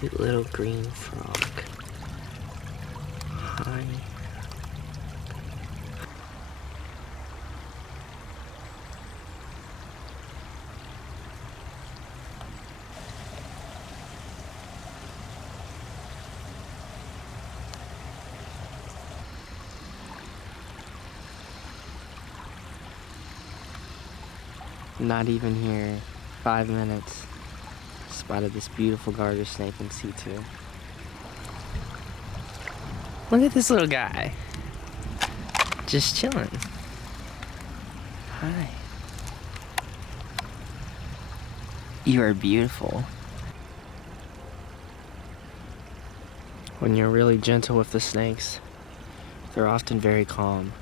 Cute little green frog. Hi. Not even here. 5 minutes. Spotted this beautiful garter snake in C2. Look at this little guy. Just chilling. Hi. You are beautiful. When you're really gentle with the snakes, they're often very calm.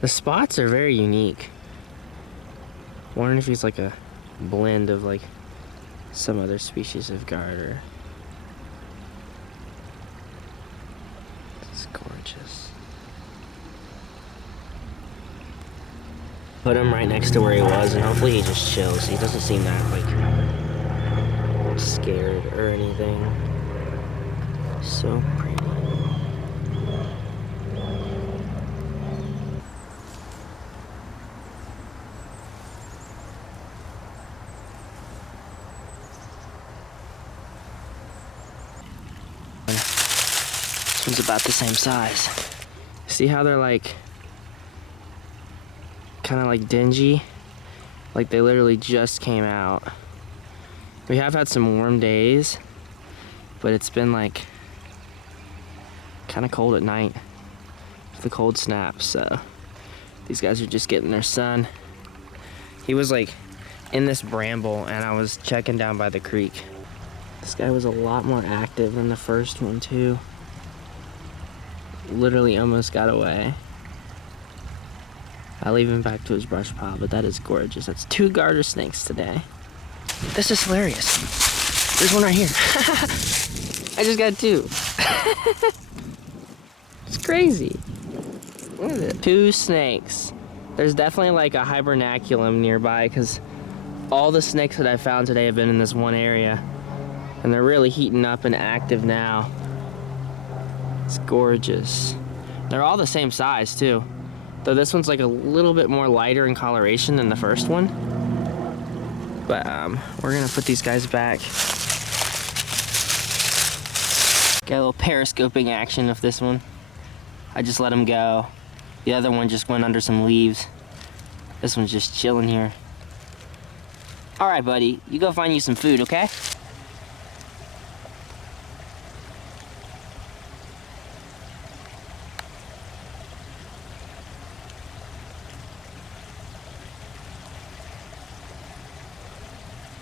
The spots are very unique. Wondering if he's like a blend of like some other species of garter. It's gorgeous. Put him right next to where he was, and hopefully he just chills. He doesn't seem that like scared or anything. So pretty. This one's about the same size. See how they're like kind of like dingy? Like they literally just came out. We have had some warm days, but it's been like kind of cold at night with the cold snaps, so these guys are just getting their sun. He was like in this bramble and I was checking down by the creek. This guy was a lot more active than the first one too. Literally almost got away. I'll leave him back to his brush pile, but that is gorgeous. That's 2 garter snakes today. This is hilarious. There's one right here. I just got 2. It's crazy. Look at it. 2 snakes. There's definitely like a hibernaculum nearby because all the snakes that I found today have been in this one area. And they're really heating up and active now. It's gorgeous. They're all the same size too. Though this one's like a little bit more lighter in coloration than the first one. But we're gonna put these guys back. Got a little periscoping action of this one. I just let him go. The other one just went under some leaves. This one's just chilling here. All right, buddy, you go find you some food, okay?